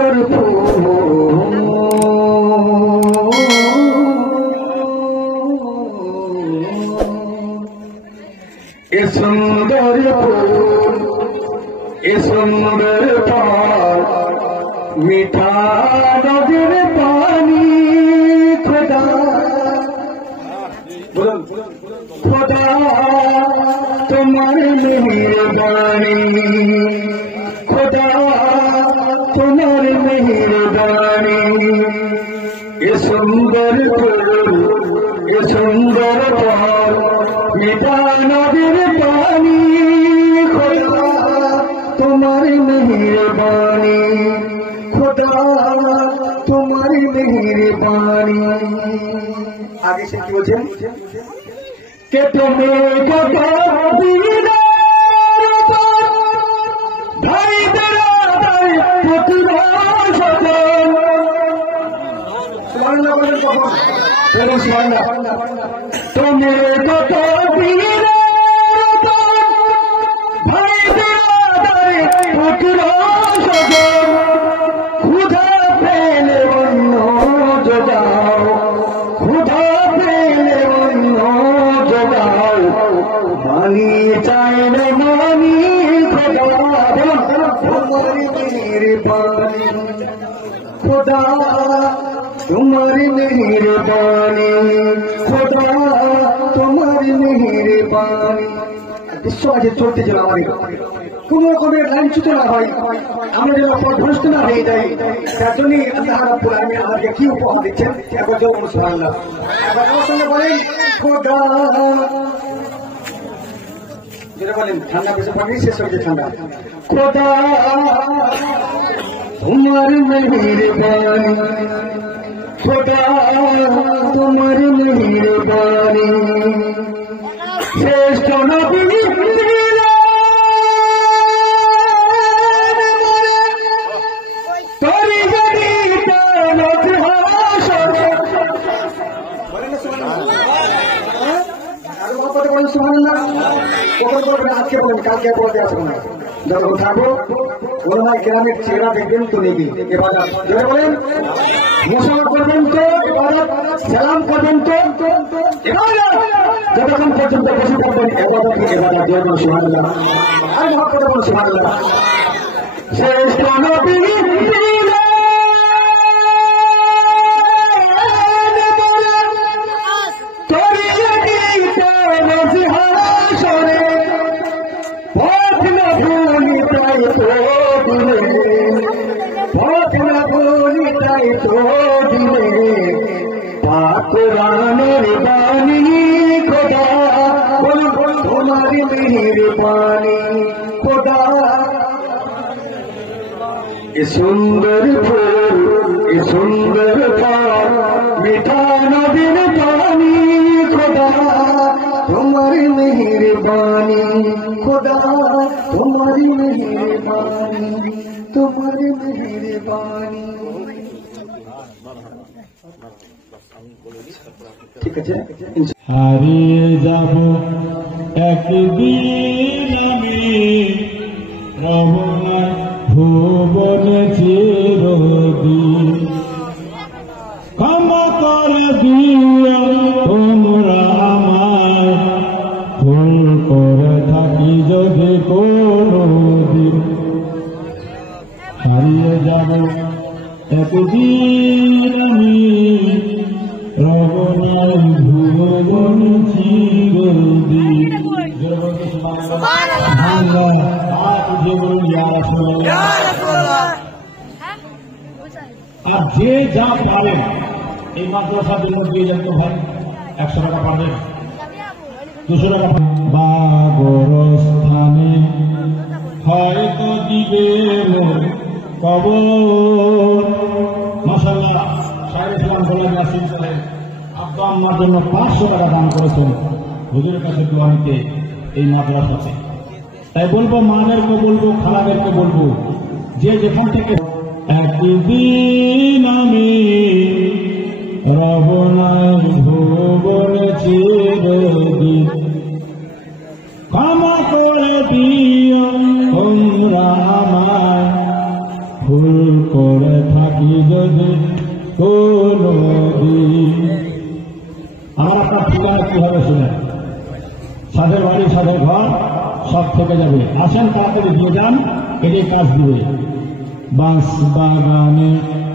সুন্দর এ সুন্দর এ সুন্দর পার মিঠা নদীর পানি খোদা খোদা তোমার মেহেরবানি খোদা তোমার মেহেরবানি এ সুন্দর এ সুন্দর পার মিঠা নদীর পানি খোদা তোমার মেহেরবানি খোদা তোমার মেহেরবানি। आगे से কি বলছেন কে তুমি কত দিনের ভাই বেরাদার পুত্র সজন সুবহানাল্লাহ বলেন সুবহানাল্লাহ তুমি কত দিনের ভাই বেরাদার পুত্র সজন খুদা পেলে অন্য জোগাও খুদা পেলে অন্য জোগাও মানি চাই না মানি খোদা তোমার মেহেরবানি খোদা তোমার মেহেরবানি খোদা তোমার মেহেরবানি। বিশ্ব আজ চলতেছিল আমার কোন রকমের লাইনচ্যুত না হয় আমরা যেন পথভ্রষ্ট না হয়ে যাই তার জন্যই আল্লাহ রাব্বুল আলামিন আমাকে কি উপহার দিচ্ছেন একবার জোরে সুবহানাল্লাহ। একবার আমার সঙ্গে বলেন খোদা যেটা বলেন ঠান্ডা বেশি পানি শেষ হয়ে যায় ঠান্ডা খোদা তোমার মেহেরবানি খোদা তোমার মেহেরবানি শ্রেষ্ঠ নবী আজকে বলেন কালকে বলতে আসবো না যখন থাকবো ওনার গ্রামের চেহারা দেখবেন তো নেই এবার বলেন মুসলমান করবেন তো এবার সালাম করবেন তো এবার যতক্ষণ পর্যন্ত বসে থাকবেন এবার সুবহানাল্লাহ আর মহব্বতে বলুন সুবহানাল্লাহ। শ্রেষ্ঠ নবী कुरानेर बानी खुदा तुम्हारी मेहरबानी खुदा ये सुंदर फूल ये सुंदर फल मीठा नदीर पानी खुदा तुम्हारी मेहरबानी खुदा तुम्हारी मेहरबानी तुम्हारी मेहरबानी। ঠিক আছে হারিয়ে যাব একদিন আমি রমনা ভুবন চিরদিন ক্ষমা করে দিও তোমরা আমায় ভুল করে থাকি যদি কোনদিন হারিয়ে যাব একদিন আমি রমনার ভুবন চিরদিন। আর যে যা পারেন এই মাদ্রাসার জন্য দিয়ে যান তো ভাই 100 টাকা পাবেন 200 টাকা বা গোরস্থানে হয়তো দিবে কবর। মাশাআল্লাহ শাহের ইসলাম গোলাম ইয়াসিন সাহেব আব্বা আম্মার জন্য 500 টাকা দান করেছেন হুজুরের কাছে দোয়া নিতে এই মাদ্রাসাতে। তাই বলবো মাদেরকে বলবো খালাদেরকে বলবো যে যেখান থেকে একদিন আমি রমনার ভুবন চিরদিন ক্ষমা করে দিও তোমরা আমায় ভুল করে থাকি যদি কোনদিন। আমার আপনার ঠিকানা কি হবে শুনেন, সাদের বাড়ি সাদের ঘর সব থেকে যাবে, আসেন তাড়াতাড়ি দিয়ে যান, এটাই কাজ দিবে। বাঁশ বাগানে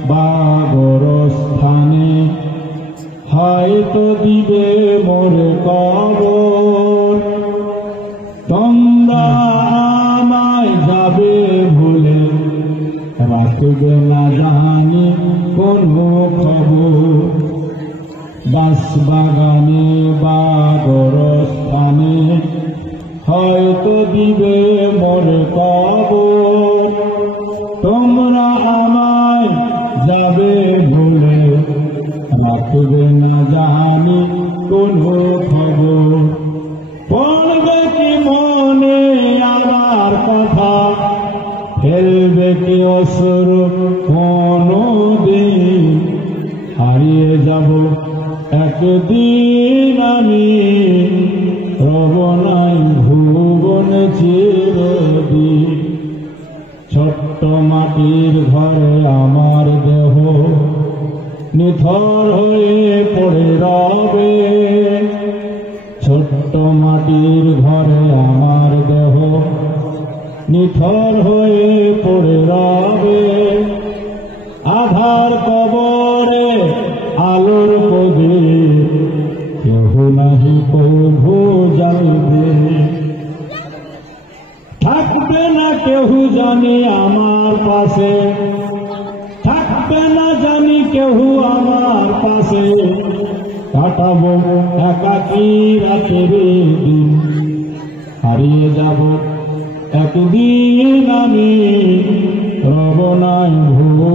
বা গোরস্থানে হয়তো দিবে মোরে কবর, তোমরা আমায় যাবে ভুলে, রাখবে না জানি কোনো খবর। বাঁশ বাগানে বা গোরস্থানে হয়তো দিবে মোরে কবর, তোমরা আমায় যাবে ভুলে, রাখবে না জানি কোনো খবর। পড়বে কি মনে আমার কথা, ফেলবে কি অসুর কোনো দিন, হারিয়ে যাব একদিন আমি, রব নাই ভুবনে চিরদিন। ছোট্ট মাটির ঘরে আমার দেহ নিথর হয়ে পড়ে রবে, ছোট্ট মাটির ঘরে আমার দেহ নিথর হয়ে পড়ে রবে। আধার কবরে আলোর প্রদীপ কেহ নাহি প্রভু জ্বালবে, থাকবে না কেহ জানি আমার পাশে, থাকবে না জানি কেহ আমার পাশে, কাটাবো একাকী রাতের দিন, হারিয়ে যাব একদিন আমি, রব নাই ভুল।